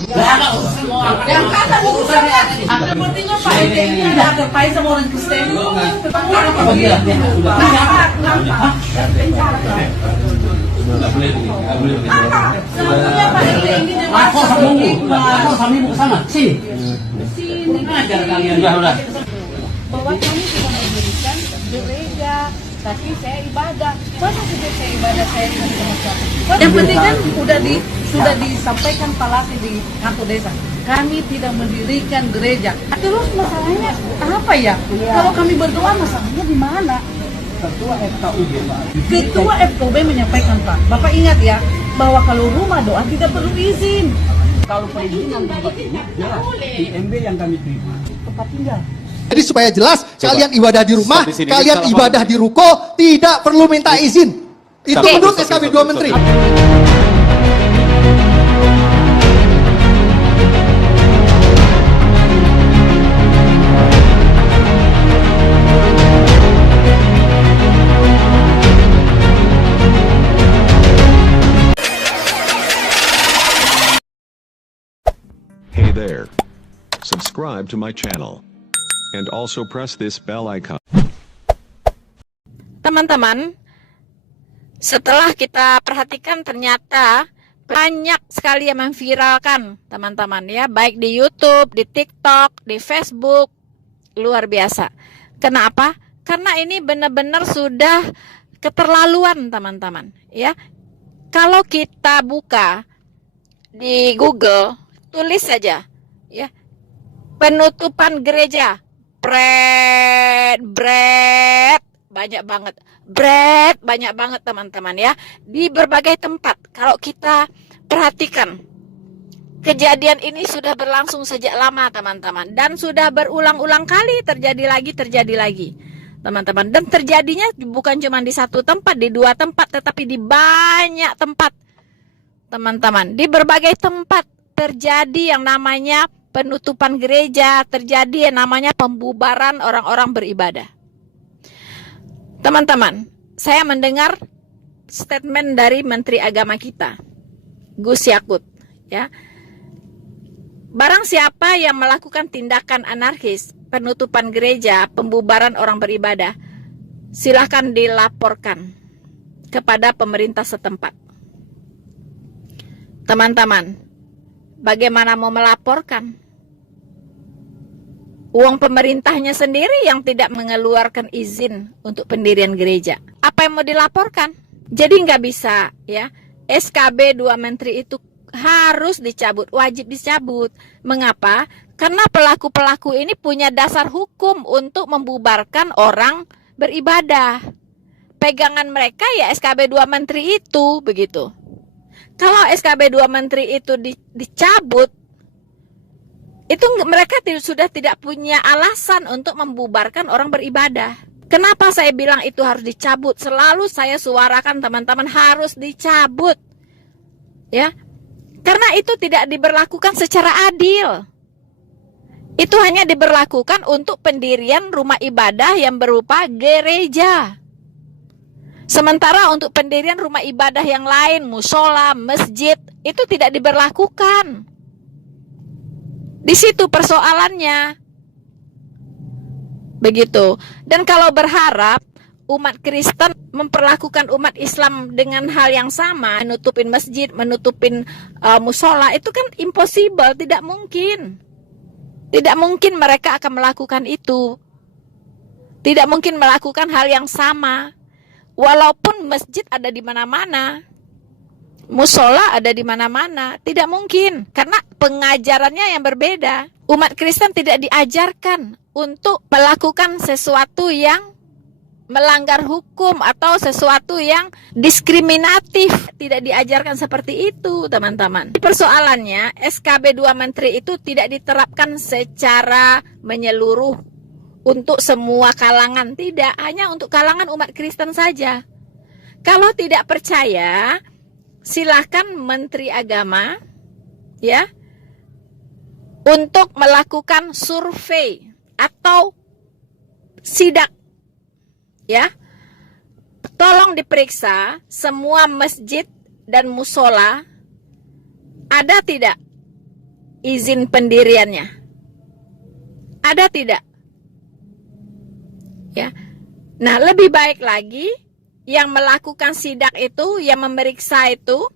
Yang kata urusannya sepertinya Pak RT ini ada terkait sama orang Kristen. Apa bagian? Sebetulnya Pak RT ini Aku sama ibu kesana, sini. Ngajar kalian. Udah. Bahwa kami sudah mendirikan gereja, tapi saya ibadah. Masa sejak saya ibadah saya tidak sama siapa? Yang penting kan sudah disampaikan palasi di kantor desa. Kami tidak mendirikan gereja. Terus masalahnya apa ya? Kalau kami berdoa masalahnya di mana? Ketua FKUB menyampaikan Pak. Bapak ingat ya bahwa kalau rumah doa tidak perlu izin. Kalau perizinan tempat ini jelas IMB yang kami terima tempat tinggal. Jadi supaya jelas, kalian ibadah di rumah, kalian ibadah di ruko, tidak perlu minta izin. Itu menurut SKB 2 Menteri. Hey there. Subscribe to my channel. And also press this bell icon. Teman-teman, setelah kita perhatikan ternyata banyak sekali yang memviralkan teman-teman ya, baik di YouTube, di TikTok, di Facebook, luar biasa. Kenapa? Karena ini benar-benar sudah keterlaluan teman-teman ya. Kalau kita buka di Google, tulis saja ya, penutupan gereja. Banyak banget teman-teman ya, di berbagai tempat. Kalau kita perhatikan, kejadian ini sudah berlangsung sejak lama teman-teman, dan sudah berulang-ulang kali terjadi lagi teman-teman, dan terjadinya bukan cuma di satu tempat, di dua tempat, tetapi di banyak tempat teman-teman. Di berbagai tempat terjadi yang namanya penutupan gereja, terjadi yang namanya pembubaran orang-orang beribadah. Teman-teman, saya mendengar statement dari Menteri Agama kita, Gus Yakut, ya. Barang siapa yang melakukan tindakan anarkis, penutupan gereja, pembubaran orang beribadah, silahkan dilaporkan kepada pemerintah setempat. Teman-teman, bagaimana mau melaporkan? Uang pemerintahnya sendiri yang tidak mengeluarkan izin untuk pendirian gereja. Apa yang mau dilaporkan? Jadi nggak bisa ya. SKB 2 Menteri itu harus dicabut, wajib dicabut. Mengapa? Karena pelaku-pelaku ini punya dasar hukum untuk membubarkan orang beribadah. Pegangan mereka ya SKB 2 Menteri itu, begitu. Kalau SKB 2 Menteri itu dicabut, itu mereka sudah tidak punya alasan untuk membubarkan orang beribadah. Kenapa saya bilang itu harus dicabut? Selalu saya suarakan teman-teman harus dicabut. Ya. Karena itu tidak diberlakukan secara adil. Itu hanya diberlakukan untuk pendirian rumah ibadah yang berupa gereja. Sementara untuk pendirian rumah ibadah yang lain, musola, masjid, itu tidak diberlakukan. Di situ persoalannya. Begitu. Dan kalau berharap umat Kristen memperlakukan umat Islam dengan hal yang sama, menutupin masjid, menutupin musola, itu kan impossible, tidak mungkin. Tidak mungkin mereka akan melakukan itu. Tidak mungkin melakukan hal yang sama. Walaupun masjid ada di mana-mana, musola ada di mana-mana, tidak mungkin karena pengajarannya yang berbeda. Umat Kristen tidak diajarkan untuk melakukan sesuatu yang melanggar hukum atau sesuatu yang diskriminatif. Tidak diajarkan seperti itu, teman-teman. Persoalannya SKB 2 Menteri itu tidak diterapkan secara menyeluruh untuk semua kalangan, tidak, hanya untuk kalangan umat Kristen saja. Kalau tidak percaya, silahkan Menteri Agama ya untuk melakukan survei atau sidak ya. Tolong diperiksa semua masjid dan musola ada tidak izin pendiriannya? Ada tidak? Ya. Nah, lebih baik lagi yang melakukan sidak itu, yang memeriksa itu,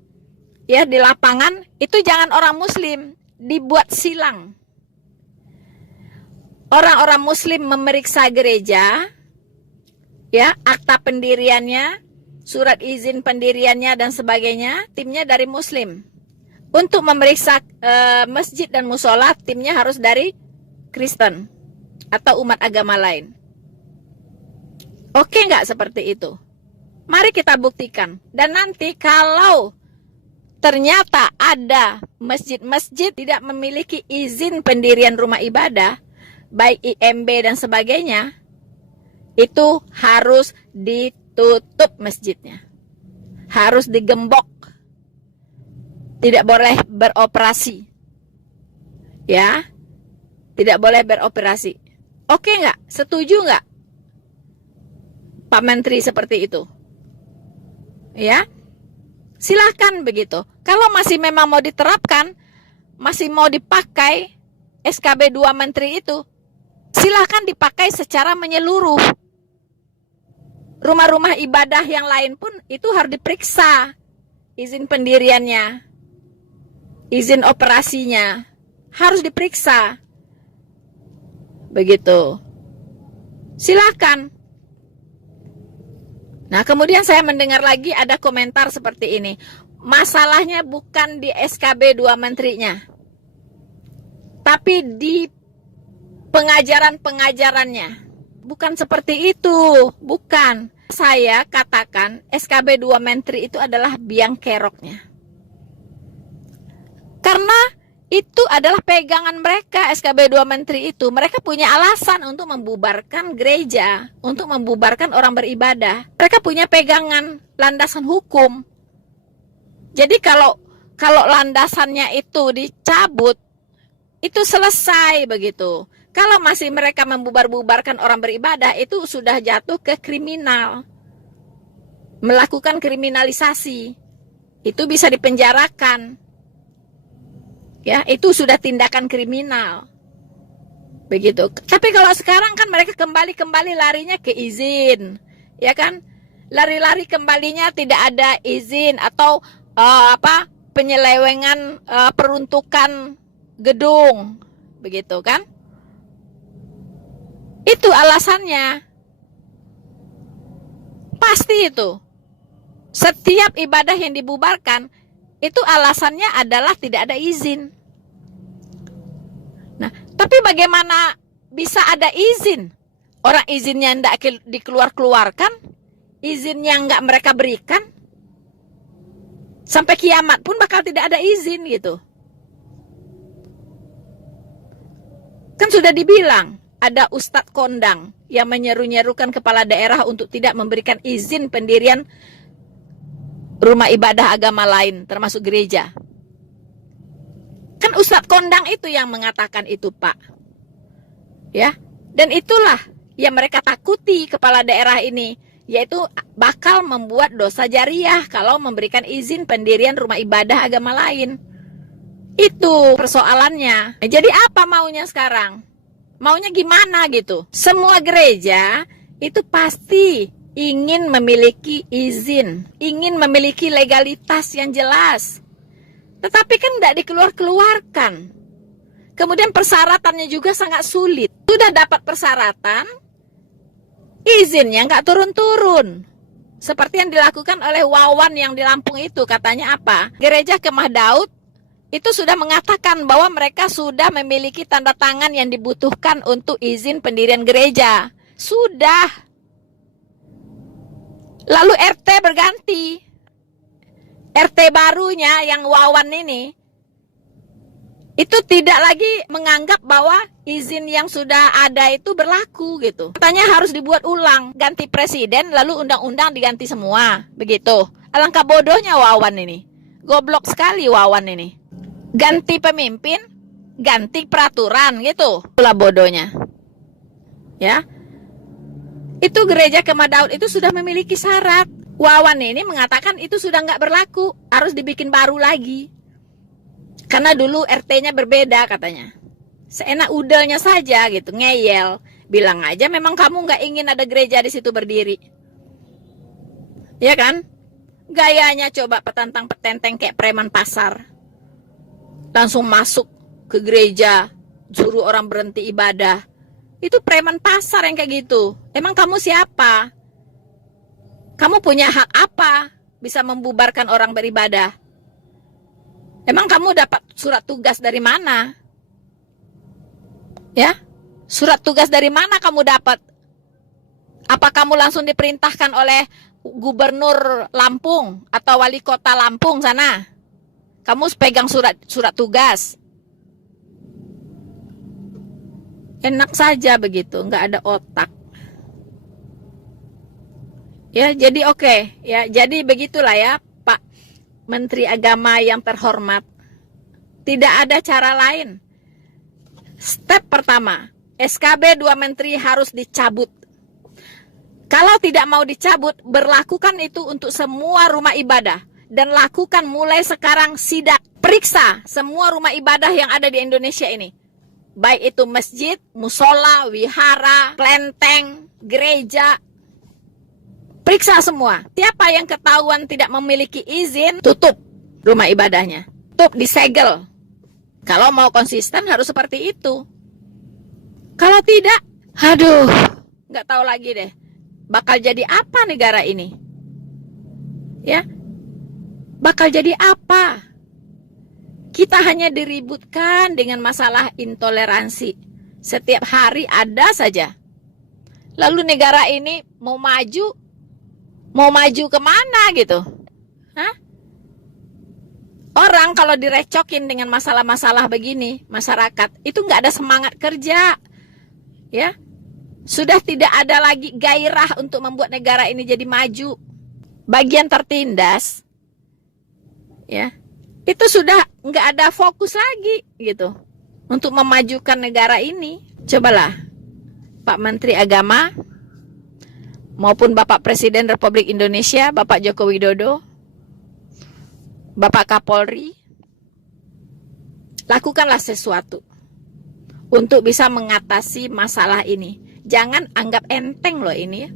ya di lapangan, itu jangan orang muslim, dibuat silang. Orang-orang muslim memeriksa gereja, ya, akta pendiriannya, surat izin pendiriannya dan sebagainya, timnya dari muslim. Untuk memeriksa masjid dan musola, timnya harus dari Kristen atau umat agama lain. Oke nggak seperti itu? Mari kita buktikan. Dan nanti kalau ternyata ada masjid-masjid tidak memiliki izin pendirian rumah ibadah, baik IMB dan sebagainya, itu harus ditutup masjidnya. Harus digembok. Tidak boleh beroperasi. Ya. Tidak boleh beroperasi. Oke nggak? Setuju nggak? Pak Menteri seperti itu. Ya. Silahkan begitu. Kalau masih memang mau diterapkan, masih mau dipakai SKB 2 Menteri itu, silahkan dipakai secara menyeluruh. Rumah-rumah ibadah yang lain pun itu harus diperiksa izin pendiriannya, izin operasinya, harus diperiksa. Begitu. Silahkan. Nah, kemudian saya mendengar lagi ada komentar seperti ini. Masalahnya bukan di SKB 2 menterinya, tapi di pengajaran-pengajarannya. Bukan seperti itu, bukan. Saya katakan SKB 2 menteri itu adalah biang keroknya. Karena itu adalah pegangan mereka, SKB 2 menteri itu. Mereka punya alasan untuk membubarkan gereja, untuk membubarkan orang beribadah. Mereka punya pegangan, landasan hukum. Jadi kalau landasannya itu dicabut, itu selesai begitu. Kalau masih mereka membubar-bubarkan orang beribadah, itu sudah jatuh ke kriminal. Melakukan kriminalisasi. Itu bisa dipenjarakan. Ya, itu sudah tindakan kriminal. Begitu. Tapi kalau sekarang kan mereka kembali larinya ke izin. Ya kan? Lari-lari kembalinya tidak ada izin atau penyelewengan peruntukan gedung. Begitu kan? Itu alasannya. Pasti itu. Setiap ibadah yang dibubarkan itu alasannya adalah tidak ada izin. Nah, tapi bagaimana bisa ada izin? Orang izinnya tidak dikeluarkan, izinnya nggak mereka berikan, sampai kiamat pun bakal tidak ada izin gitu. Kan sudah dibilang, ada ustadz kondang yang menyeru-nyerukan kepala daerah untuk tidak memberikan izin pendirian rumah ibadah agama lain, termasuk gereja. Kan ustadz kondang itu yang mengatakan itu, Pak. Ya, dan itulah yang mereka takuti kepala daerah ini, yaitu bakal membuat dosa jariah kalau memberikan izin pendirian rumah ibadah agama lain. Itu persoalannya. Jadi apa maunya sekarang? Maunya gimana gitu? Semua gereja itu pasti ingin memiliki izin, ingin memiliki legalitas yang jelas. Tetapi kan tidak dikeluarkan. Kemudian persyaratannya juga sangat sulit. Sudah dapat persyaratan, izinnya nggak turun-turun. Seperti yang dilakukan oleh Wawan yang di Lampung itu. Katanya apa? Gereja Kemah Daud itu sudah mengatakan bahwa mereka sudah memiliki tanda tangan yang dibutuhkan untuk izin pendirian gereja. Sudah. Lalu RT berganti. RT barunya yang Wawan ini, itu tidak lagi menganggap bahwa izin yang sudah ada itu berlaku gitu. Katanya harus dibuat ulang, ganti presiden, lalu undang-undang diganti semua. Begitu. Alangkah bodohnya Wawan ini. Goblok sekali Wawan ini. Ganti pemimpin, ganti peraturan gitu. Itulah bodohnya. Ya. Itu gereja Kemah Daud itu sudah memiliki syarat. Wawan ini mengatakan itu sudah nggak berlaku, harus dibikin baru lagi. Karena dulu RT-nya berbeda katanya. Seenak udelnya saja gitu, ngeyel. Bilang aja memang kamu nggak ingin ada gereja di situ berdiri. Ya kan? Gayanya coba petantang-petenteng kayak preman pasar. Langsung masuk ke gereja, suruh orang berhenti ibadah. Itu preman pasar yang kayak gitu. Emang kamu siapa? Kamu punya hak apa bisa membubarkan orang beribadah? Emang kamu dapat surat tugas dari mana? Ya? Surat tugas dari mana kamu dapat? Apa kamu langsung diperintahkan oleh gubernur Lampung atau wali kota Lampung sana? Kamu pegang surat tugas. Enak saja begitu, nggak ada otak. Ya, jadi oke. Ya, jadi begitulah ya, Pak Menteri Agama yang terhormat. Tidak ada cara lain. Step pertama, SKB 2 Menteri harus dicabut. Kalau tidak mau dicabut, berlakukan itu untuk semua rumah ibadah. Dan lakukan mulai sekarang sidak. Periksa semua rumah ibadah yang ada di Indonesia ini. Baik itu masjid, musola, wihara, kelenteng, gereja. Periksa semua. Siapa yang ketahuan tidak memiliki izin, tutup rumah ibadahnya. Tutup, disegel. Kalau mau konsisten harus seperti itu. Kalau tidak, aduh, nggak tahu lagi deh. Bakal jadi apa negara ini? Ya, bakal jadi apa? Kita hanya diributkan dengan masalah intoleransi. Setiap hari ada saja. Lalu negara ini mau maju kemana gitu? Hah? Orang kalau direcokin dengan masalah-masalah begini, masyarakat itu nggak ada semangat kerja, ya. Sudah tidak ada lagi gairah untuk membuat negara ini jadi maju. Bagian tertindas, ya. Itu sudah nggak ada fokus lagi gitu untuk memajukan negara ini. Cobalah Pak Menteri Agama maupun Bapak Presiden Republik Indonesia, Bapak Joko Widodo, Bapak Kapolri, lakukanlah sesuatu untuk bisa mengatasi masalah ini. Jangan anggap enteng loh ini ya.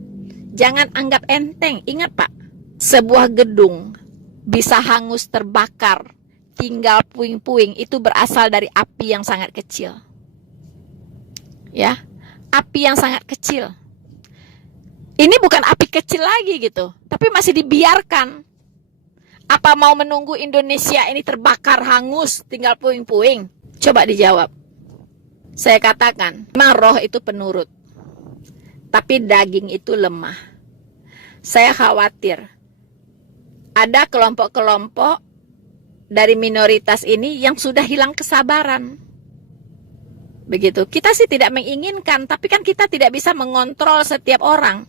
Jangan anggap enteng. Ingat Pak, sebuah gedung bisa hangus terbakar tinggal puing-puing itu berasal dari api yang sangat kecil. Ya, api yang sangat kecil. Ini bukan api kecil lagi gitu, tapi masih dibiarkan. Apa mau menunggu Indonesia ini terbakar hangus tinggal puing-puing? Coba dijawab. Saya katakan, memang roh itu penurut, tapi daging itu lemah. Saya khawatir ada kelompok-kelompok dari minoritas ini yang sudah hilang kesabaran. Begitu. Kita sih tidak menginginkan, tapi kan kita tidak bisa mengontrol setiap orang.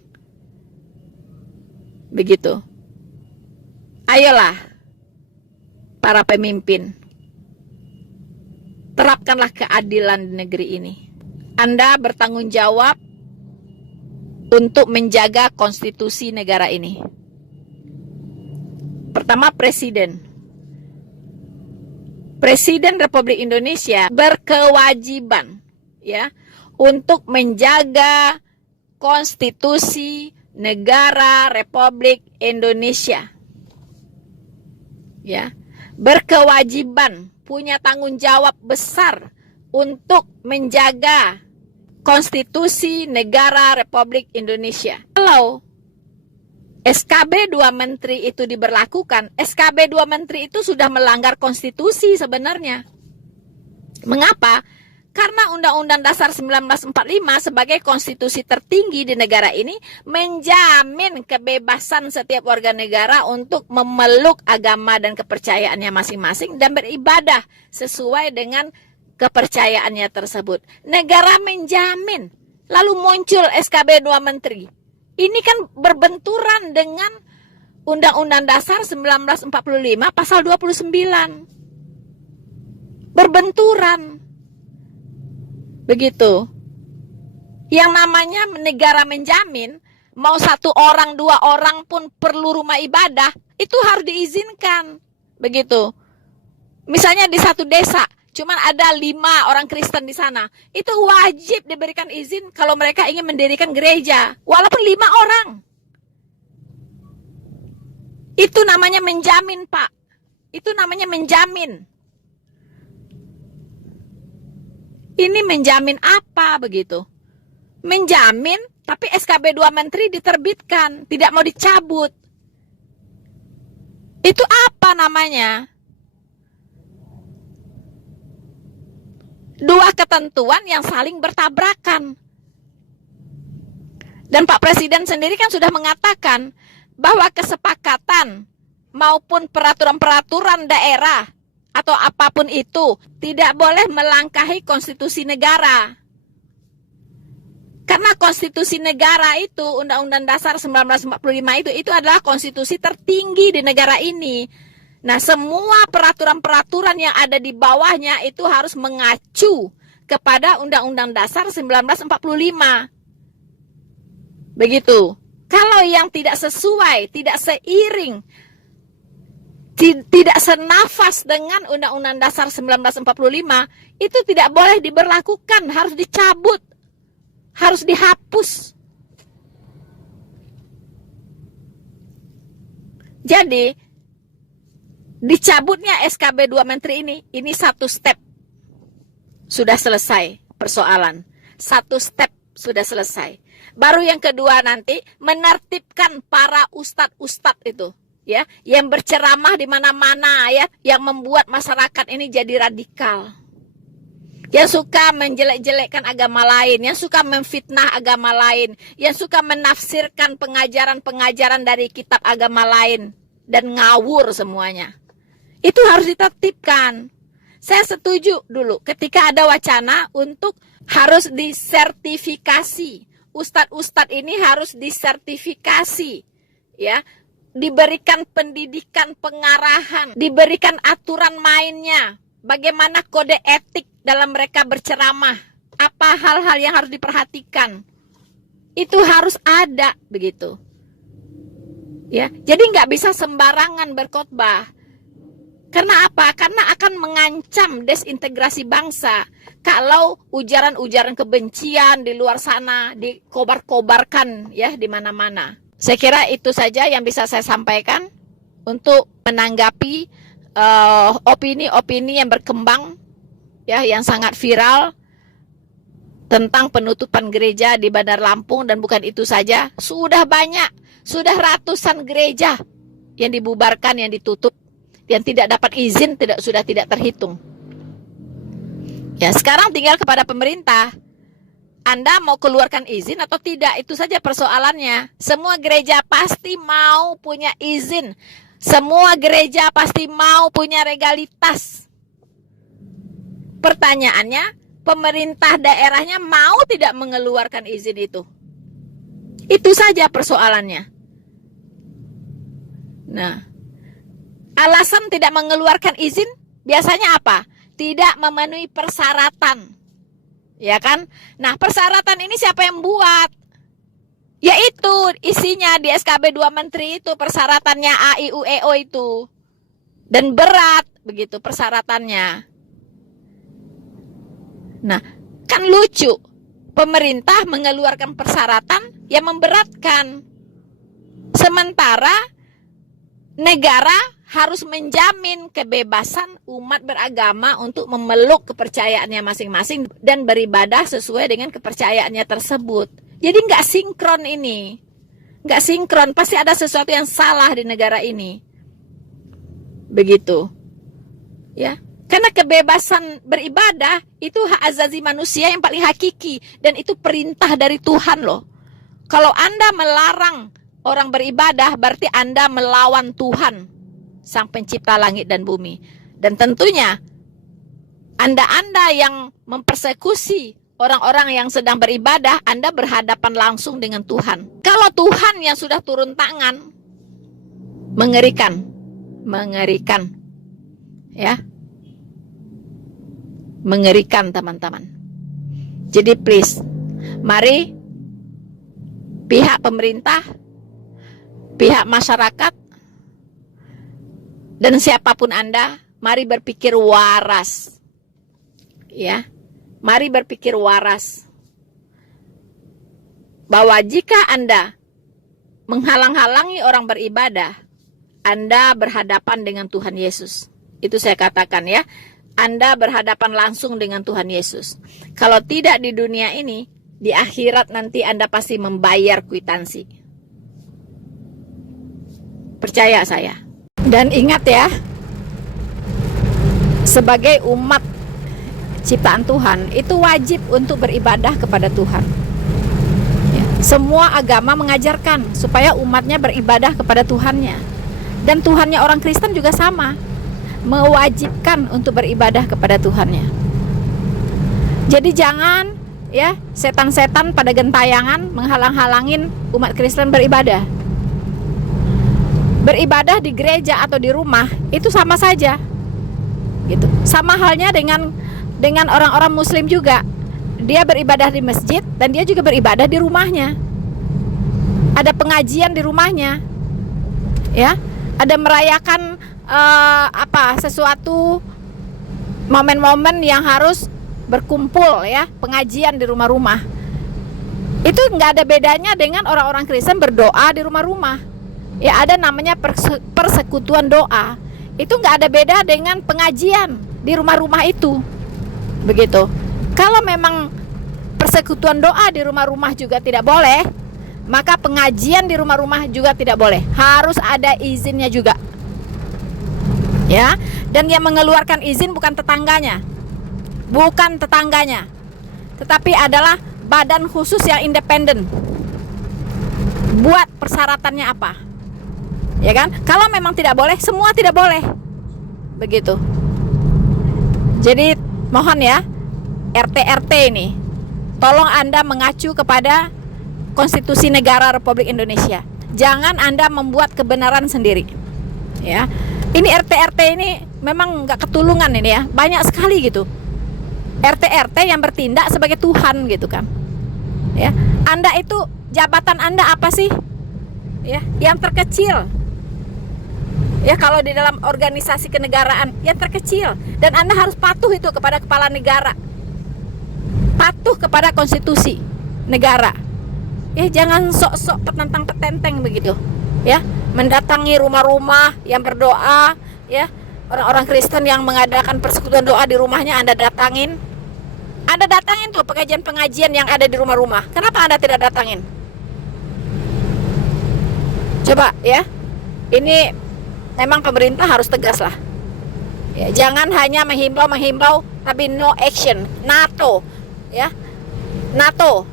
Begitu. Ayolah, para pemimpin, terapkanlah keadilan di negeri ini. Anda bertanggung jawab untuk menjaga konstitusi negara ini. Pertama, Presiden Republik Indonesia berkewajiban ya untuk menjaga konstitusi negara Republik Indonesia. Ya, berkewajiban, punya tanggung jawab besar untuk menjaga konstitusi negara Republik Indonesia. Kalau SKB 2 Menteri itu diberlakukan, SKB 2 Menteri itu sudah melanggar konstitusi sebenarnya. Mengapa? Karena Undang-Undang Dasar 1945 sebagai konstitusi tertinggi di negara ini menjamin kebebasan setiap warga negara untuk memeluk agama dan kepercayaannya masing-masing dan beribadah sesuai dengan kepercayaannya tersebut. Negara menjamin, lalu muncul SKB 2 Menteri. Ini kan berbenturan dengan Undang-Undang Dasar 1945 pasal 29. Berbenturan. Begitu. Yang namanya negara menjamin, mau 1 orang, 2 orang pun perlu rumah ibadah, itu harus diizinkan. Begitu. Misalnya di satu desa, cuman ada 5 orang Kristen di sana. Itu wajib diberikan izin kalau mereka ingin mendirikan gereja. Walaupun 5 orang. Itu namanya menjamin, Pak. Itu namanya menjamin. Ini menjamin apa begitu? Menjamin, tapi SKB 2 Menteri diterbitkan, tidak mau dicabut. Itu apa namanya? 2 ketentuan yang saling bertabrakan. Dan Pak Presiden sendiri kan sudah mengatakan bahwa kesepakatan maupun peraturan-peraturan daerah atau apapun itu tidak boleh melangkahi konstitusi negara. Karena konstitusi negara itu, Undang-Undang Dasar 1945 itu adalah konstitusi tertinggi di negara ini. Nah, semua peraturan-peraturan yang ada di bawahnya itu harus mengacu kepada Undang-Undang Dasar 1945. Begitu. Kalau yang tidak sesuai, tidak seiring, tidak senafas dengan Undang-Undang Dasar 1945, itu tidak boleh diberlakukan, harus dicabut, harus dihapus. Jadi, dicabutnya SKB 2 Menteri ini satu step. Sudah selesai persoalan. Satu step sudah selesai. Baru yang kedua nanti, menertibkan para ustadz-ustadz itu. Ya, yang berceramah di mana-mana ya, yang membuat masyarakat ini jadi radikal. Yang suka menjelek-jelekkan agama lain, yang suka memfitnah agama lain, yang suka menafsirkan pengajaran-pengajaran dari kitab agama lain dan ngawur semuanya. Itu harus ditertibkan. Saya setuju dulu ketika ada wacana untuk harus disertifikasi. Ustadz-ustadz ini harus disertifikasi, ya. Diberikan pendidikan pengarahan, diberikan aturan mainnya, bagaimana kode etik dalam mereka berceramah, apa hal-hal yang harus diperhatikan, itu harus ada begitu, ya. Jadi nggak bisa sembarangan berkhotbah. Karena apa? Karena akan mengancam desintegrasi bangsa kalau ujaran-ujaran kebencian di luar sana dikobar-kobarkan ya di mana-mana. Saya kira itu saja yang bisa saya sampaikan untuk menanggapi opini-opini yang berkembang ya, yang sangat viral tentang penutupan gereja di Bandar Lampung. Dan bukan itu saja, sudah banyak, sudah ratusan gereja yang dibubarkan, yang ditutup, yang tidak dapat izin, sudah tidak terhitung. Ya, sekarang tinggal kepada pemerintah. Anda mau keluarkan izin atau tidak, itu saja persoalannya. Semua gereja pasti mau punya izin. Semua gereja pasti mau punya legalitas. Pertanyaannya, pemerintah daerahnya mau tidak mengeluarkan izin itu? Itu saja persoalannya. Nah, alasan tidak mengeluarkan izin biasanya apa? Tidak memenuhi persyaratan. Ya kan? Nah, persyaratan ini siapa yang buat? Yaitu isinya di SKB 2 Menteri itu, persyaratannya A, I, U, E, O itu. Dan berat begitu persyaratannya. Nah, kan lucu. Pemerintah mengeluarkan persyaratan yang memberatkan. Sementara negara harus menjamin kebebasan umat beragama untuk memeluk kepercayaannya masing-masing dan beribadah sesuai dengan kepercayaannya tersebut. Jadi nggak sinkron ini. Nggak sinkron, pasti ada sesuatu yang salah di negara ini. Begitu. Ya. Karena kebebasan beribadah itu hak azazi manusia yang paling hakiki. Dan itu perintah dari Tuhan loh. Kalau Anda melarang orang beribadah, berarti Anda melawan Tuhan, Sang Pencipta langit dan bumi. Dan tentunya Anda yang mempersekusi orang-orang yang sedang beribadah, Anda berhadapan langsung dengan Tuhan. Kalau Tuhan yang sudah turun tangan, mengerikan. Mengerikan. Ya. Mengerikan, teman-teman. Jadi please, mari pihak pemerintah, pihak masyarakat, dan siapapun Anda, mari berpikir waras. Ya, mari berpikir waras. Bahwa jika Anda menghalang-halangi orang beribadah, Anda berhadapan dengan Tuhan Yesus. Itu saya katakan ya. Anda berhadapan langsung dengan Tuhan Yesus. Kalau tidak di dunia ini, di akhirat nanti Anda pasti membayar kwitansi. Percaya saya. Dan ingat ya, sebagai umat ciptaan Tuhan, itu wajib untuk beribadah kepada Tuhan. Ya, semua agama mengajarkan supaya umatnya beribadah kepada Tuhannya. Dan Tuhannya orang Kristen juga sama, mewajibkan untuk beribadah kepada Tuhannya. Jadi jangan ya setan-setan pada gentayangan menghalang-halangin umat Kristen beribadah. Beribadah di gereja atau di rumah itu sama saja. Gitu. Sama halnya dengan orang-orang muslim juga. Dia beribadah di masjid dan dia juga beribadah di rumahnya. Ada pengajian di rumahnya. Ya, ada merayakan sesuatu momen-momen yang harus berkumpul ya, pengajian di rumah-rumah. Itu nggak ada bedanya dengan orang-orang Kristen berdoa di rumah-rumah. Ya, ada namanya persekutuan doa. Itu nggak ada beda dengan pengajian di rumah-rumah itu. Begitu. Kalau memang persekutuan doa di rumah-rumah juga tidak boleh, maka pengajian di rumah-rumah juga tidak boleh. Harus ada izinnya juga. Ya, dan yang mengeluarkan izin bukan tetangganya, tetapi adalah badan khusus yang independen. Buat persyaratannya apa, ya kan? Kalau memang tidak boleh, semua tidak boleh, begitu. Jadi mohon ya, RT ini, tolong Anda mengacu kepada Konstitusi Negara Republik Indonesia. Jangan Anda membuat kebenaran sendiri, ya. Ini RT ini memang nggak ketulungan ini ya, banyak sekali gitu. RT yang bertindak sebagai Tuhan gitu kan. Ya, Anda itu jabatan Anda apa sih? Ya, yang terkecil. Ya, kalau di dalam organisasi kenegaraan yang terkecil, dan Anda harus patuh itu kepada kepala negara. Patuh kepada konstitusi negara. Ya, jangan sok-sok petentang-petenteng begitu. Ya, mendatangi rumah-rumah yang berdoa, ya, orang-orang Kristen yang mengadakan persekutuan doa di rumahnya Anda datangin. Anda datangin tuh pengajian-pengajian yang ada di rumah-rumah. Kenapa Anda tidak datangin? Coba ya. Ini memang pemerintah harus tegas lah. Ya, jangan hanya menghimbau tapi no action. NATO, ya. NATO.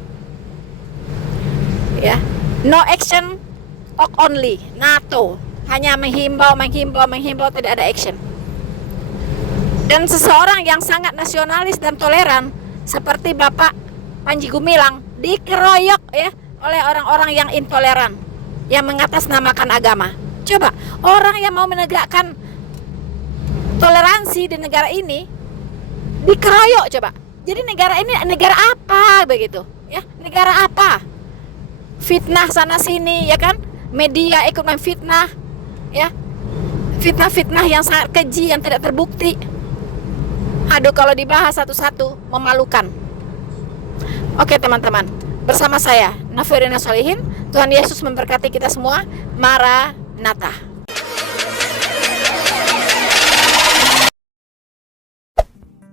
Ya. No action, talk only. NATO hanya menghimbau, tidak ada action. Dan seseorang yang sangat nasionalis dan toleran seperti Bapak Panji Gumilang dikeroyok ya oleh orang-orang yang intoleran, yang mengatasnamakan agama. Coba, orang yang mau menegakkan toleransi di negara ini dikeroyok coba. Jadi negara ini negara apa begitu? Ya, negara apa? Fitnah sana sini ya kan? Media ikut memfitnah, ya, fitnah-fitnah yang sangat keji yang tidak terbukti. Aduh, kalau dibahas satu-satu memalukan. Oke teman-teman, bersama saya Nafirina Solihin. Tuhan Yesus memberkati kita semua. Maranatha.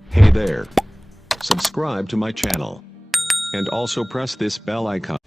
Hey there. Subscribe to my channel. And also press this bell icon.